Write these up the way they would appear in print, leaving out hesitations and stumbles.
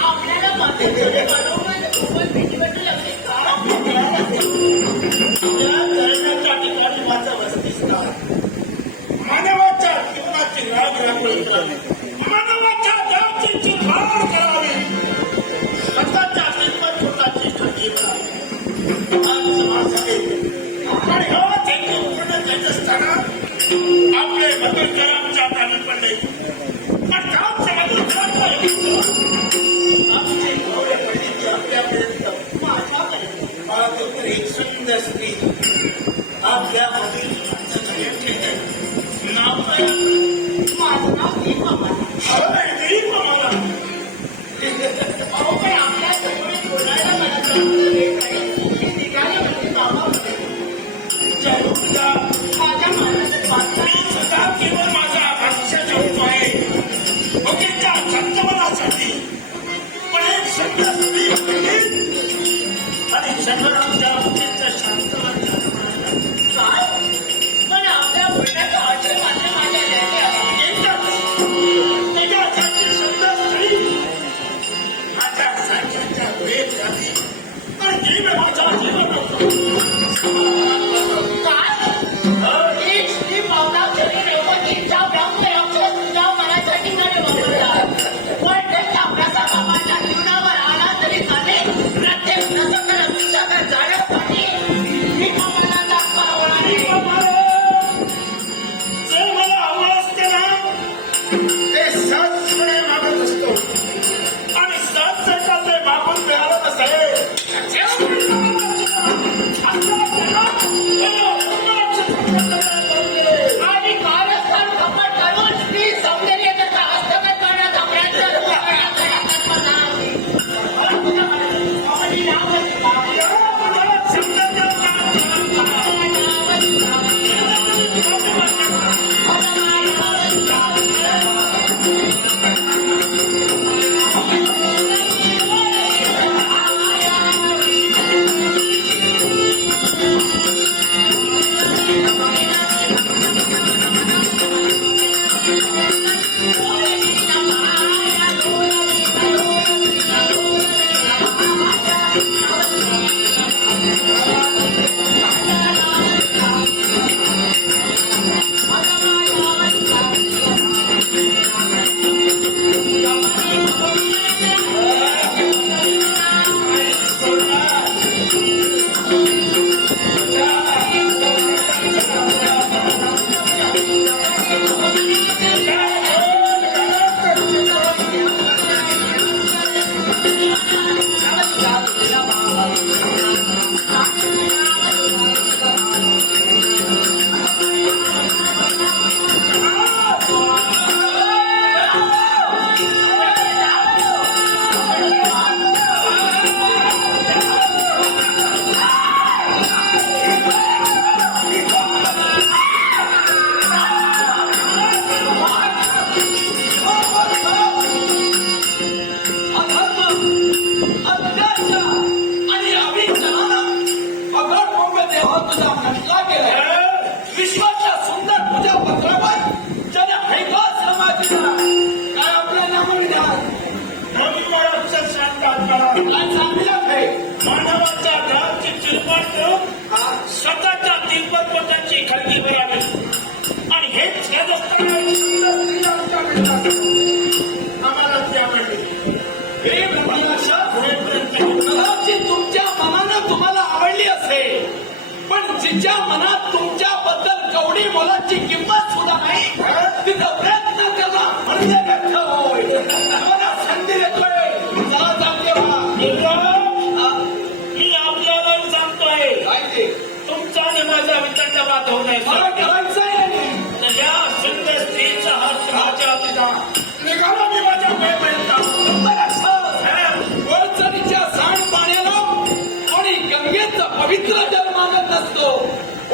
आपल्याला माझा वस्तीस्थान मानवाच्या जीवनाची रागरांगोळी करावी, मानवाच्या जातीची भाव करावी, स्वतःच्या स्वतःची ठगी करावी. आणि हेच हेतू पूर्ण करत असताना आपले मधुरकरांच्या कानी पडले. पण गावचे मधुरकरांचा आमचे गौरव पंडितजी आपल्यापर्यंत माझ्याकडे एक सुंदर स्त्री आपल्यामध्ये नाव काय? माझं नाव दीपा मला. दीपा मला अहो पण आपल्या समोर बोलायला मला निघाले म्हणजे बाबामध्ये माझ्या मानाचं बातमी सुद्धा केवळ माझा भक्ष्याचा उपाय भोगीच्या संतमनासाठी पण एक संत स्त्री आणि शंकरांच्या भक्तीचं शांतवन झालं काय पण आपल्या बोलण्याचा आशय माझ्या माझ्यासाठी सुंदर स्त्री माझ्या सारख्याच्या वेळ झाली पण जीव माझा जीवन मानवाच्या ग्रामची चिरपट करून स्वतःच्या तिब्बतपटाची खरेदी करावी आणि हेच आम्हाला ते आवडले. हे कदाचित तुमच्या मनानं तुम्हाला आवडली असेल पण जिच्या मनात तुमच्याबद्दल कवडी मोलाची किंमत सुद्धा नाही तिथं प्रयत्न करा म्हणजे व्यर्थ होय. मला संधी देतोय चला चालते मी आपल्याला सांगतोय तुमचा आणि माझा वितंडवाद होऊ नये. तर या सुंदर स्त्रीचा हात माझ्या पिता निघाला मी माझ्या वरचणीच्या सांड पाण्याला कोणी गंगेचा पवित्र जल मानत नसतो.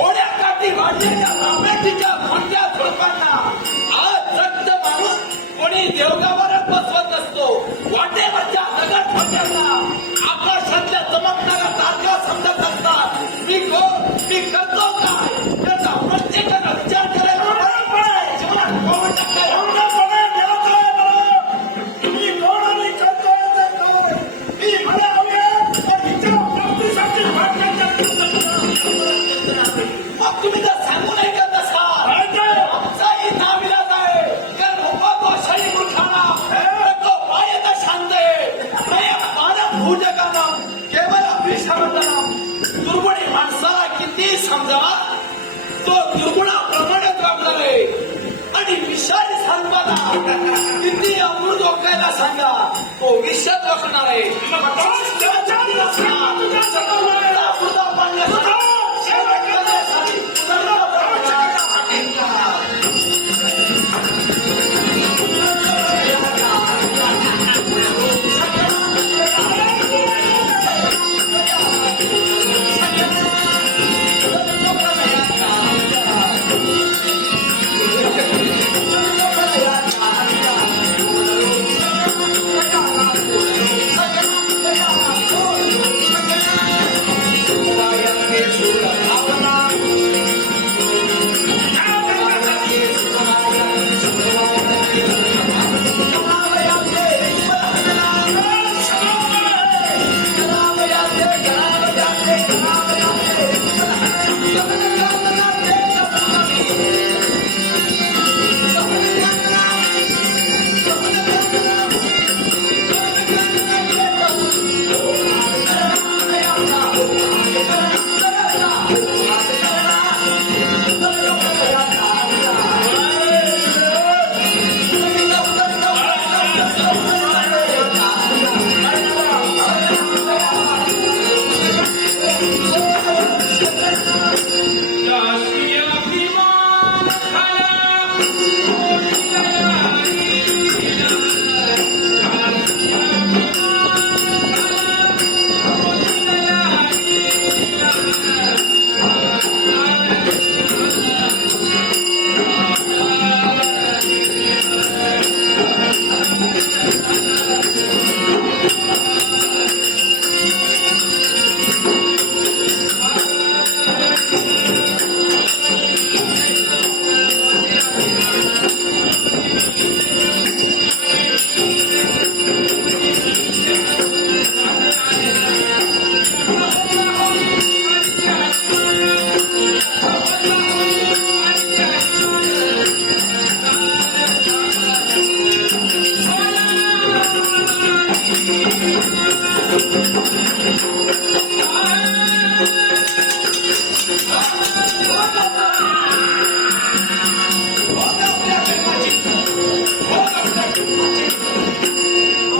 ओढ्या काठी वाढलेल्या रामेटीच्या कोणत्या झुडपांना आज रक्त मारून कोणी देवगावरच बसवत नसतो. वाटेवरच्या दगड ठोक्यांना आकाशातल्या चमकणाऱ्या तारका समजत असतात. मी करतो काय त्याचा प्रत्येकानं विचार करायला जीवन असणार आहे. मग तो त्याच्यात नसला तुझ्या सतावला पुढचा पांडव शेवटसाठी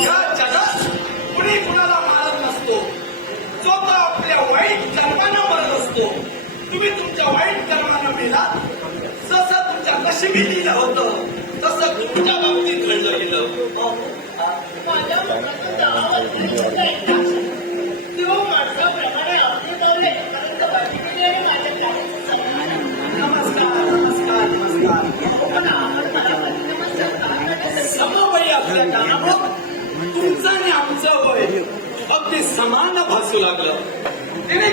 या जगात कुणी कुणाला मारत नसतो. जो तो आपल्या वाईट कर्मानं मरत असतो. तुम्ही तुमच्या वाईट कर्मानं मेलात. जसं तुमच्या नशिबी लिहिलं होतं तसं तुमच्या बाबतीत घडलं गेलं. माझ्या मनातून आवाज ऐकला. तो माणसाप्रमाणे आपले पावले अनंत बाजी केली आणि माझ्या गाडीचं सन्मान. नमस्कार नमस्कार नमस्कार. पण आपण मला नमस्कार करण्याचं समवयी असल्या कारणामुळं तुमचं आणि आमचं वय अगदी समान भासू लागलं. त्याने